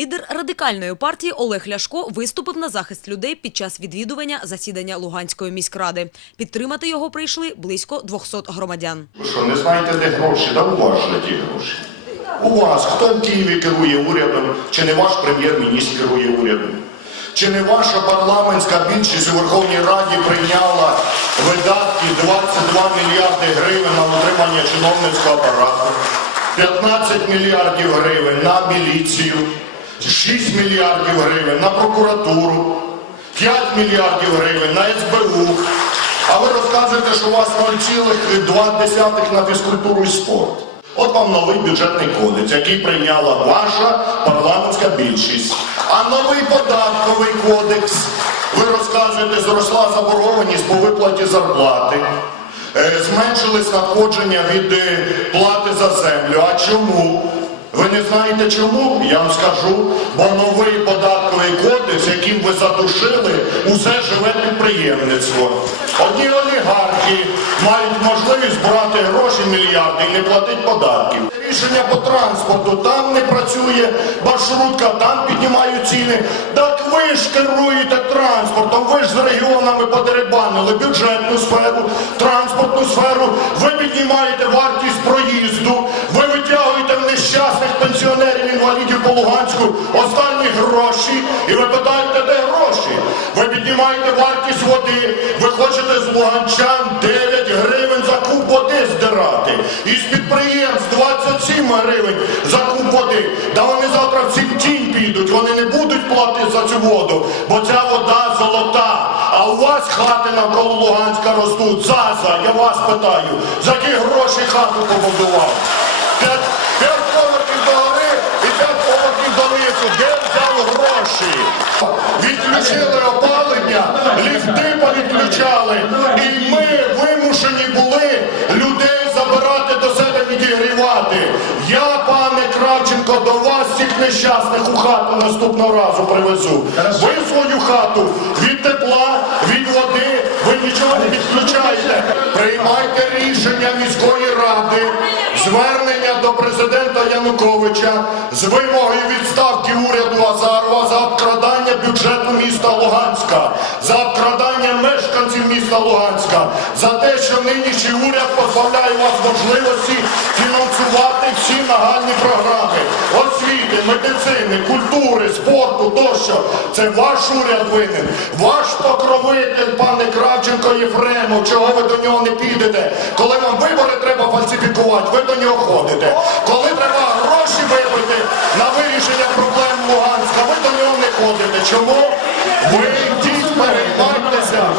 Лідер радикальної партії Олег Ляшко виступив на захист людей під час відвідування засідання Луганської міськради. Підтримати його прийшли близько 200 громадян. Ви Що не знаєте, де гроші? Да у вас же ті гроші. У вас хто в Києві керує урядом? Чи не ваш прем'єр-міністр керує урядом? Чи не ваша парламентська більшість у Верховній Раді прийняла видатки 22 мільярди гривень на отримання чиновницького апарату, 15 мільярдів гривень на міліцію? 6 мільярдів гривень на прокуратуру, 5 мільярдів гривень на СБУ. А ви розказуєте, що у вас 0,2 на фізкультуру і спорт. От вам новий бюджетний кодекс, який прийняла ваша парламентська більшість. А новий податковий кодекс, ви розказуєте, зросла заборгованість по виплаті зарплати. Е, зменшились надходження від е, плати за землю. А чому? Ви не знаєте чому? Я вам скажу, бо новий податковий кодекс, яким ви задушили, усе живе підприємництво. Одні олігархи мають можливість брати гроші мільярди і не платити податків. Рішення по транспорту там не працює, маршрутка там піднімають ціни. Так ви ж керуєте транспортом, ви ж з регіонами подеребанили бюджетну сферу, транспортну сферу, ви піднімаєте вартість проїзду, ви витягуєте в нещасні пенсіонерів інвалідів по Луганську останні гроші. І ви питаєте, де гроші? Ви піднімаєте вартість води, ви хочете з Луганчан 9 гривень за куб води здирати. Із підприємств 27 гривень за куб води. Да вони завтра в цій тінь підуть, вони не будуть платити за цю воду, бо ця вода золота. А у вас хати навколо Луганська ростуть. Заза, я вас питаю, за які гроші хату побудувати. відключили опалення, ліфти повідключали, і ми вимушені були людей забирати до себе відігрівати. Я, пане Кравченко, до вас всіх нещасних у хату наступного разу привезу. Ви свою хату від тепла, від води, ви нічого не відключаєте. Приймайте рішення міської ради, звернення до президента Януковича з вимогою відставки уряду Азарова за обкрадання міста Луганська, за обкрадання мешканців міста Луганська, за те, що нинішній уряд позбавляє вас можливості фінансувати всі нагальні програми освіти, медицини, культури, спорту тощо. Це ваш уряд винен, ваш покровитель, пане Кравченко Єфремов, чого ви до нього не підете. Коли вам вибори треба фальсифікувати, ви до нього ходите. Коли треба гроші вибити на вирішення проблем Луганська, ви до нього не ходите. Чому?